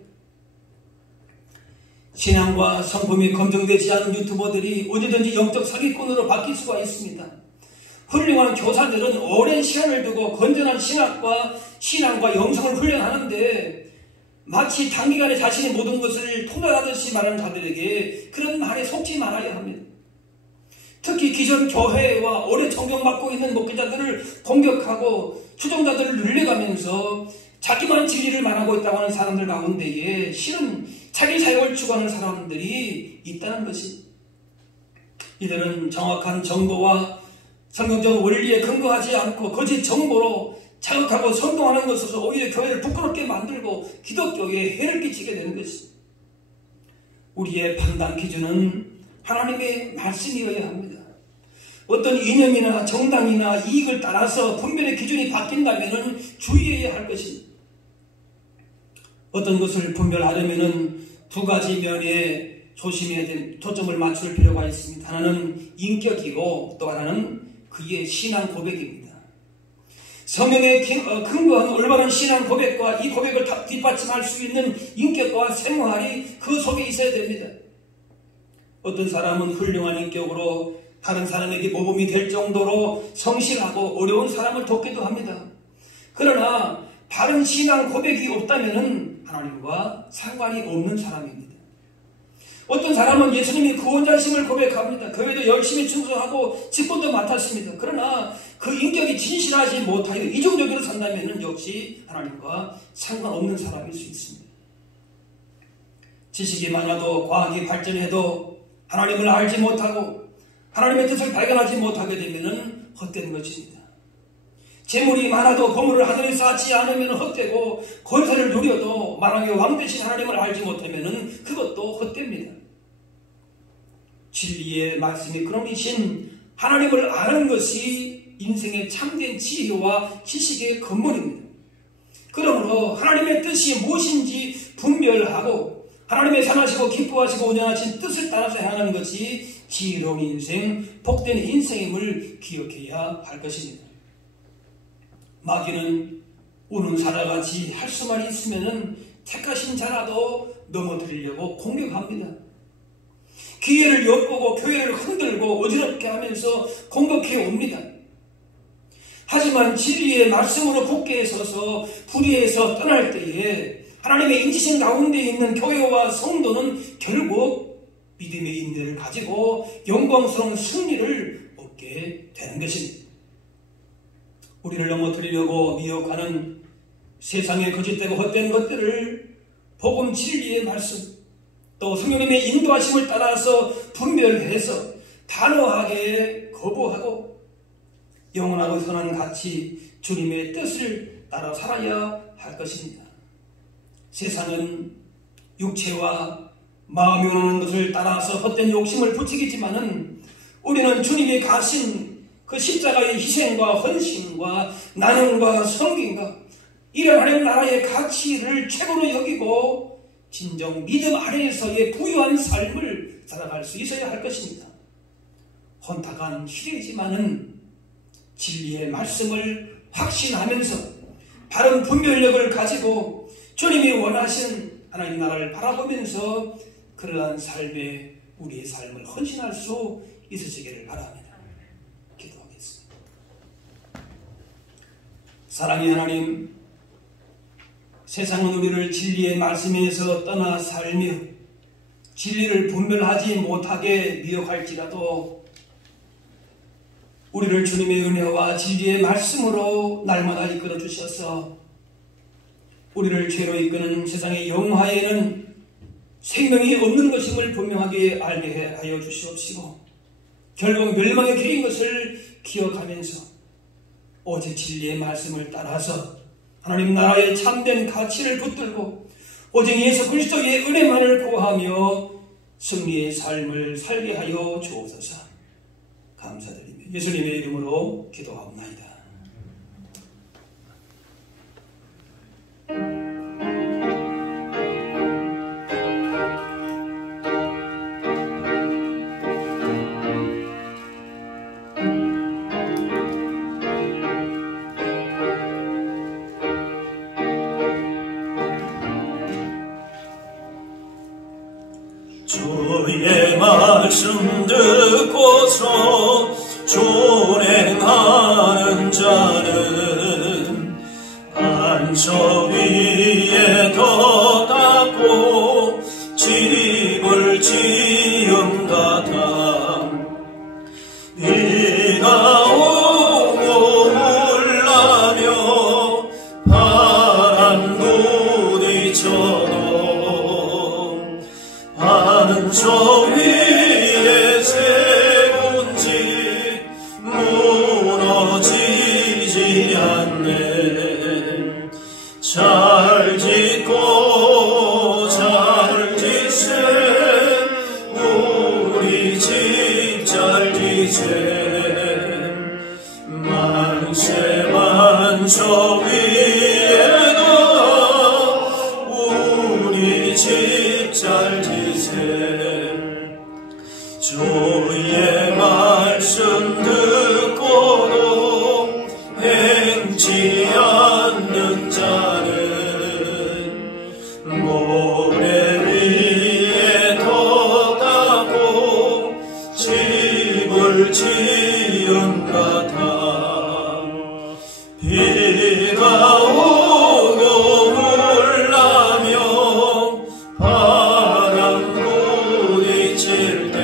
신앙과 성품이 검증되지 않은 유튜버들이 언제든지 영적 사기꾼으로 바뀔 수가 있습니다. 훌륭한 교사들은 오랜 시간을 두고 건전한 신앙과 영성을 훈련하는데 마치 단기간에 자신의 모든 것을 통달하듯이 말하는 자들에게 그런 말에 속지 말아야 합니다. 특히 기존 교회와 오래 존경받고 있는 목회자들을 공격하고 추종자들을 늘려가면서 자기만 진리를 말하고 있다고 하는 사람들 가운데에 실은 자기 사역을 추구하는 사람들이 있다는 것이, 이들은 정확한 정보와 성경적 원리에 근거하지 않고 거짓 정보로 자극하고 선동하는 것으로 오히려 교회를 부끄럽게 만들고 기독교에 해를 끼치게 되는 것입니다. 우리의 판단 기준은 하나님의 말씀이어야 합니다. 어떤 이념이나 정당이나 이익을 따라서 분별의 기준이 바뀐다면 주의해야 할 것입니다. 어떤 것을 분별하려면 두 가지 면에 조심해야 될 초점을 맞출 필요가 있습니다. 하나는 인격이고 또 하나는 그의 신앙 고백입니다. 성경에 근거한 올바른 신앙 고백과 이 고백을 뒷받침할 수 있는 인격과 생활이 그 속에 있어야 됩니다. 어떤 사람은 훌륭한 인격으로 다른 사람에게 모범이 될 정도로 성실하고 어려운 사람을 돕기도 합니다. 그러나 바른 신앙 고백이 없다면 하나님과 상관이 없는 사람입니다. 어떤 사람은 예수님이 구원자심을 고백합니다. 교회도 열심히 충성하고 직분도 맡았습니다. 그러나 그 인격이 진실하지 못하여 이중적으로 산다면 역시 하나님과 상관없는 사람일 수 있습니다. 지식이 많아도 과학이 발전해도 하나님을 알지 못하고 하나님의 뜻을 발견하지 못하게 되면 헛된 것입니다. 재물이 많아도 보물을 하늘에 쌓지 않으면 헛되고 권세를 누려도 만왕의 왕 되신 하나님을 알지 못하면 그것도 헛됩니다. 진리의 말씀이 그놈이신 하나님을 아는 것이 인생의 참된 지혜와 지식의 근본입니다. 그러므로 하나님의 뜻이 무엇인지 분별하고 하나님의 선하시고 기뻐하시고 온전하신 뜻을 따라서 행하는 것이 지혜로운 인생, 복된 인생임을 기억해야 할 것입니다. 마귀는 우는 사자같이 할 수만 있으면 택하신 자라도 넘어뜨리려고 공격합니다. 기회를 엿보고 교회를 흔들고 어지럽게 하면서 공격해 옵니다. 하지만 진리의 말씀으로 굳게 서서 불의에서 떠날 때에 하나님의 인지신 가운데 있는 교회와 성도는 결국 믿음의 인내를 가지고 영광스러운 승리를 얻게 되는 것입니다. 우리를 넘어뜨리려고 미혹하는 세상의 거짓되고 헛된 것들을 복음 진리의 말씀 또 성령님의 인도하심을 따라서 분별해서 단호하게 거부하고 영원하고 선한 가치 주님의 뜻을 따라 살아야 할 것입니다. 세상은 육체와 마음이 오는 것을 따라서 헛된 욕심을 부추기지만은 우리는 주님이 가신 그 십자가의 희생과 헌신과 나눔과 섬김과 이런 하나님 나라의 가치를 최고로 여기고 진정 믿음 아래에서의 부유한 삶을 살아갈 수 있어야 할 것입니다. 혼탁한 시대이지만은 진리의 말씀을 확신하면서 바른 분별력을 가지고 주님이 원하신 하나님 나라를 바라보면서 그러한 삶에 우리의 삶을 헌신할 수 있으시기를 바랍니다. 기도하겠습니다. 사랑의 하나님, 세상은 우리를 진리의 말씀에서 떠나 살며 진리를 분별하지 못하게 미혹할지라도 우리를 주님의 은혜와 진리의 말씀으로 날마다 이끌어 주셔서 우리를 죄로 이끄는 세상의 영화에는 생명이 없는 것임을 분명하게 알게 하여 주시옵시고 결국 멸망의 길인 것을 기억하면서 오직 진리의 말씀을 따라서 하나님 나라의 참된 가치를 붙들고 오직 예수 그리스도의 은혜만을 구하며 승리의 삶을 살게 하여 주옵소서. 감사드리며 예수님의 이름으로 기도하옵나이다. 주의 말씀 듣고서 준행하는 자는 반석 위에 더 닦고 집을 지은 같아 비가 오고 물나며 바람 부딪혀도 반석 위에 세운 집 무너지지 않네. 잘 짓고 잘 짓세 우리 집 잘 짓세. 만세 반석 위에다 우리 집 잘 짓세. 주의 말씀 듣고도 세우지 않는 자는 모래 위에 덮고 집을 지은 같아. 비가 오고 물나며 바람 부딪힐 때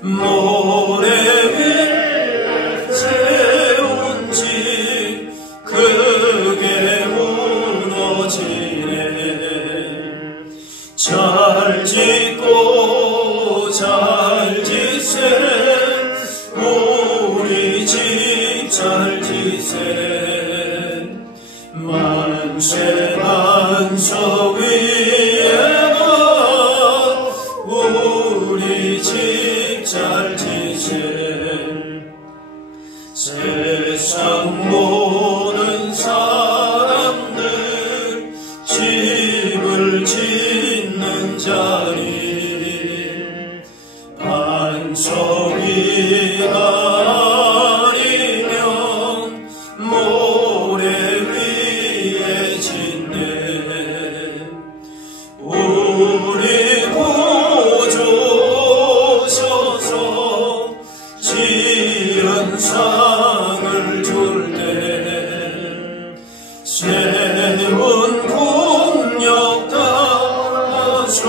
모래 위에 세운 집 크게 무너지네. 잘 짓고 잘 지세 우리 집 잘 지세. 만세 반석 위에가 우리 집 잘 지세. 세상 모든 사람들 집을 짓는 자리 반석 위가 아니면 모래 위에 짓네. 우리 구주 오셔서 지은 상을 줄 때 세운 공력 따라서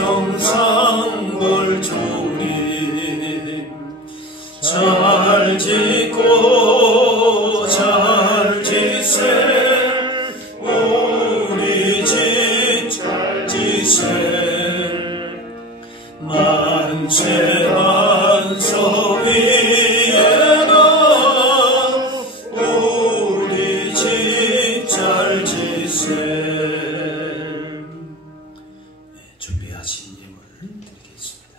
영영상을 주리. 잘 짓고 잘 지세 우리 집 잘 지세. 만세 반석 위에가 우리 집 잘 지세. 준비하신 예물 드리겠습니다.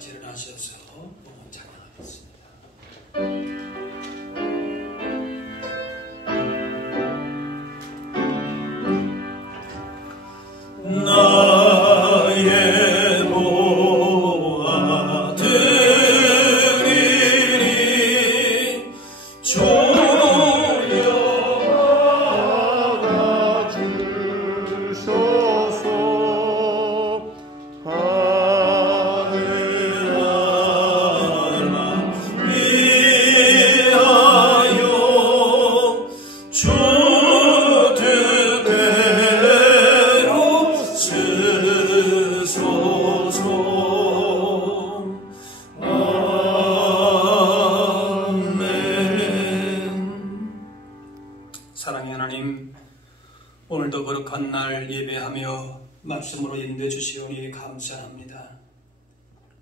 일어나셔서 복음 찬양하겠습니다. 나의 보아 드리니 조여 주소서. 사랑의 하나님, 오늘도 거룩한 날 예배하며 말씀으로 인도해 주시오니 감사합니다.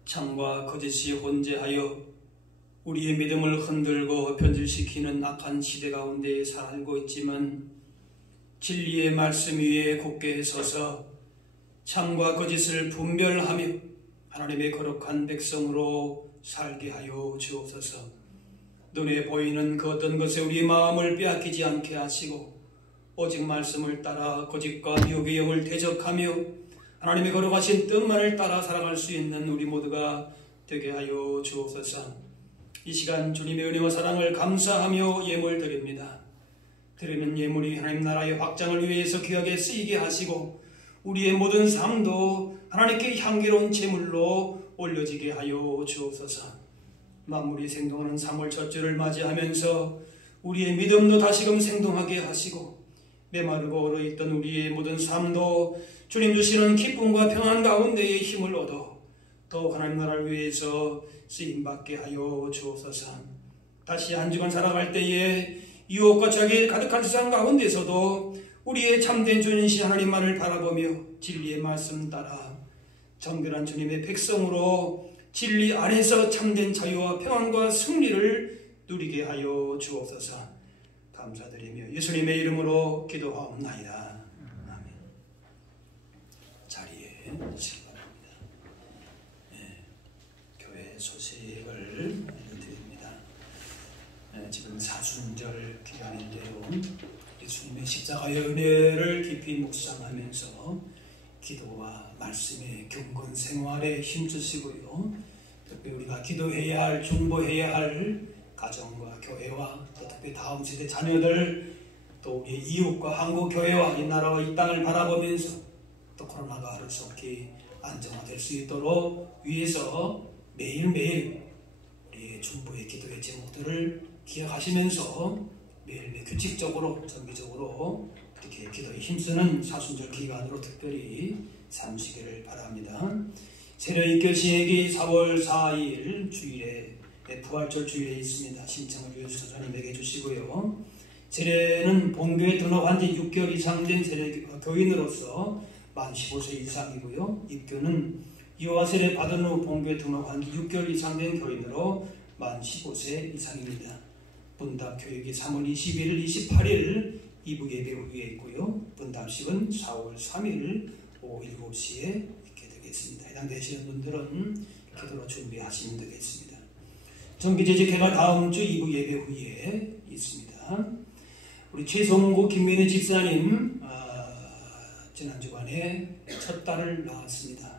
참과 거짓이 혼재하여 우리의 믿음을 흔들고 변질시키는 악한 시대 가운데 살고 있지만 진리의 말씀 위에 굳게 서서 참과 거짓을 분별하며 하나님의 거룩한 백성으로 살게 하여 주옵소서. 눈에 보이는 그 어떤 것에 우리 마음을 빼앗기지 않게 하시고 오직 말씀을 따라 거짓과 미혹의 영을 대적하며 하나님이 걸어가신 뜻만을 따라 살아갈 수 있는 우리 모두가 되게 하여 주옵소서. 이 시간 주님의 은혜와 사랑을 감사하며 예물 드립니다. 드리는 예물이 하나님 나라의 확장을 위해서 귀하게 쓰이게 하시고 우리의 모든 삶도 하나님께 향기로운 제물로 올려지게 하여 주옵소서. 만물이 생동하는 3월 첫 주를 맞이하면서 우리의 믿음도 다시금 생동하게 하시고 메마르고 얼어있던 우리의 모든 삶도 주님 주시는 기쁨과 평안 가운데에 힘을 얻어 더욱 하나님 나라를 위해서 쓰임받게 하여 주옵소서. 다시 한 주간 살아갈 때에 유혹과 죄악이 가득한 세상 가운데서도 우리의 참된 주인이신 하나님만을 바라보며 진리의 말씀 따라 정결한 주님의 백성으로 진리 안에서 참된 자유와 평안과 승리를 누리게 하여 주옵소서. 감사드리며 예수님의 이름으로 기도하옵나이다. 아멘. 자리에 앉으시기 바랍니다. 교회 소식을 알려드립니다. 지금 사순절 기간인데요, 예수님의 십자가의 은혜를 깊이 묵상하면서 기도와 말씀의 경건 생활에 힘쓰시고요, 특별히 우리가 기도해야 할, 중보해야 할 가정과 교회와 또 특히 다음 세대 자녀들, 또 우리 이웃과 한국 교회와 이 나라와 이 땅을 바라보면서 또 코로나가 하루속히 안정화될 수 있도록 위해서 매일매일 우리의 중보의 기도의 제목들을 기억하시면서 매일매일 규칙적으로 정기적으로 이렇게 기도에 힘쓰는 사순절 기간으로 특별히 삼으시기를 바랍니다. 세례익교시액이 4월 4일 주일에 부활절 주일에 있습니다. 신청을 유수사장님에게 주시고요. 세례는 본교에 등록한 지 6개월 이상 된 세례교인으로서 만 15세 이상이고요. 입교는 이호와 세례 받은 후 본교에 등록한 지 6개월 이상 된 교인으로 만 15세 이상입니다. 분답 교육이 3월 21일, 28일 2부 예배 후에 있고요. 분답식은 4월 3일 오후 7시에 있게 되겠습니다. 해당되시는 분들은 기도로 준비하시면 되겠습니다. 정기재직회가 다음 주 2부 예배 후에 있습니다. 우리 최성구 김민희 집사님 지난 주간에 첫 딸을 낳았습니다.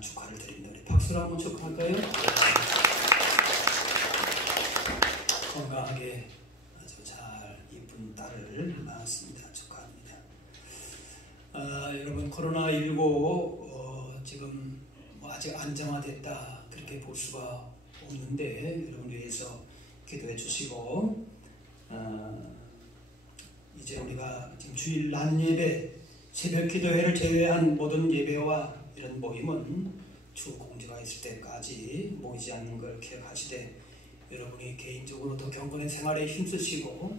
축하를 드립니다. 우리 박수로 한번 축하할까요? 건강하게 아주 잘 이쁜 딸을 낳았습니다. 축하합니다. 여러분, 코로나19 지금 아직 안정화됐다 그렇게 볼 수가 없는데 여러분 위해서 기도해 주시고, 이제 우리가 지금 주일 낮 예배, 새벽 기도회를 제외한 모든 예배와 이런 모임은 주 공지가 있을 때까지 모이지 않는 걸 기억하시되, 여러분이 개인적으로 더 경건의 생활에 힘쓰시고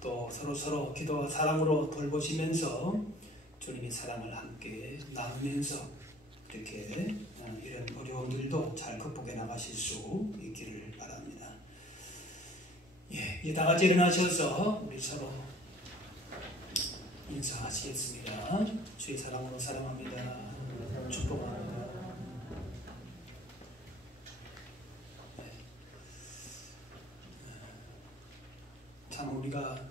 또 서로 기도와 사랑으로 돌보시면서 주님의 사랑을 함께 나누면서 이렇게 이런 어려움들도 잘 극복해 나가실 수 있기를 바랍니다. 다 같이 일어나셔서 우리 서로 인사하시겠습니다. 주의 사랑으로 사랑합니다. 축복합니다. 참 우리가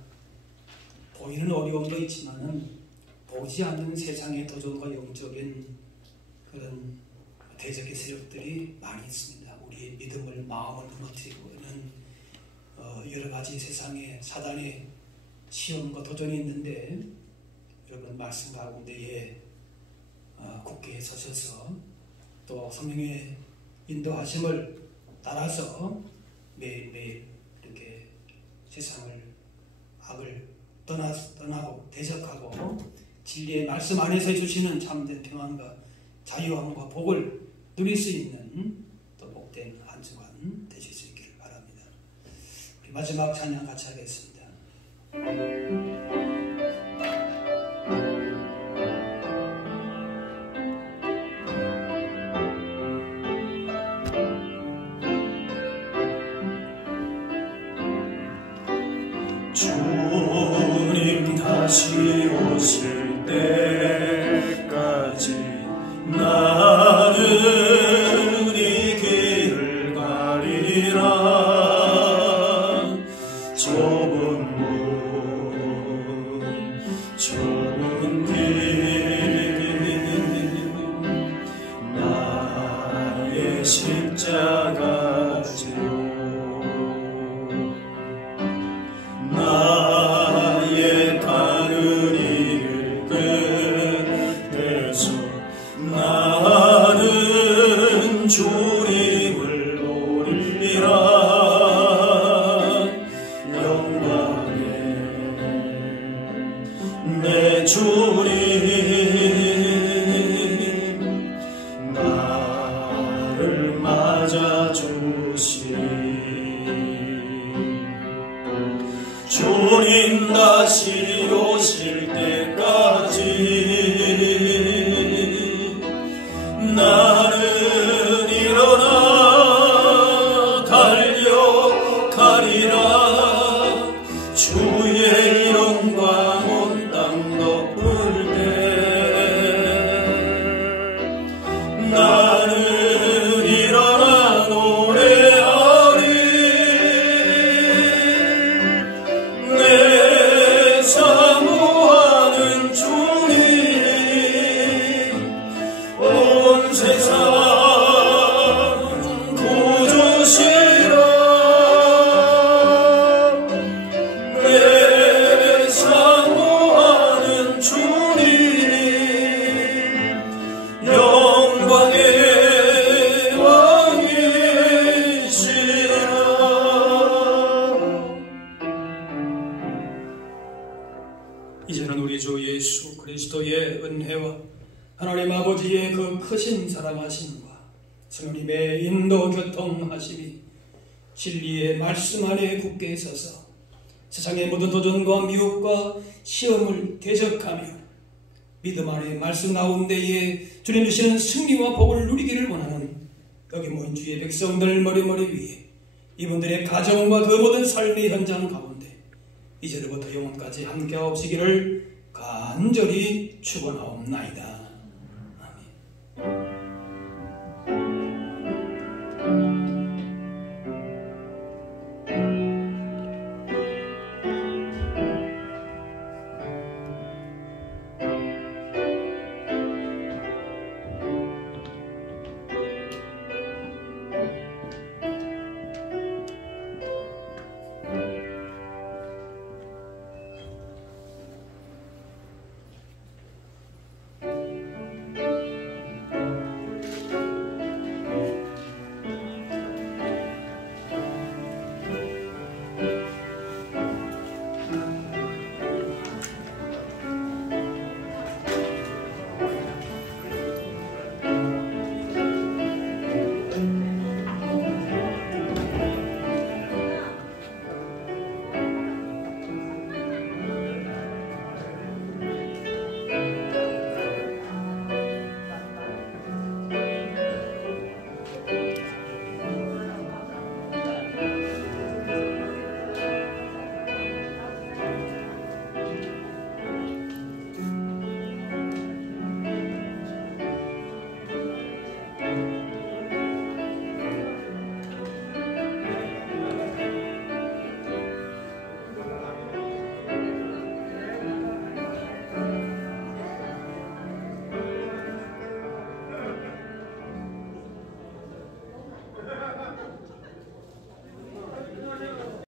보이는 어려움도 있지만은 보지 않는 세상의 도전과 영적인 그런 대적의 세력들이 많이 있습니다. 우리의 믿음을, 마음을 무너뜨리고 있는 여러 가지 세상의 사단의 시험과 도전이 있는데, 여러분 말씀 가운데에 굳게 서셔서 또 성령의 인도하심을 따라서 매일매일 이렇게 세상을, 악을 떠나고 대적하고 진리의 말씀 안에서 주시는 참된 평안과 자유함과 복을 누릴 수 있는 또 복된 한 주간 되실 수 있기를 바랍니다. 우리 마지막 찬양 같이 하겠습니다. 주님 다시 오실 때까지 나는 이 길을 가리라. 좁은 문 좁은 길 십자가지요. 나의 가는 일 끝에서 나는 주님을 노리리라. 영광에 내 주님 나를 맞아주시. 주님 다시 오실 때까지 나는 일어나 달려가리라. 주의 영광 온 땅 덮을 때 나는 일어나 노래하리. 내 사모하는 주님 온 세상 구주시라. 내 사모하는 주님 영광의 왕이시라. 이제는 우리 주 예수 그리스도의 은혜와 하나님 아버지의 그 크신 사랑하심과 성령님의 인도 교통하심이 진리의 말씀 안에 굳게 서서 세상의 모든 도전과 미혹과 시험을 대적하며 믿음 안에 말씀 가운데에 주님 주시는 승리와 복을 누리기를 원하는 여기 모인 주의 백성들 머리머리 위에 이분들의 가정과 그 모든 삶의 현장 가운데 이제로부터 영원까지 함께하옵시기를 간절히 축원하옵나이다.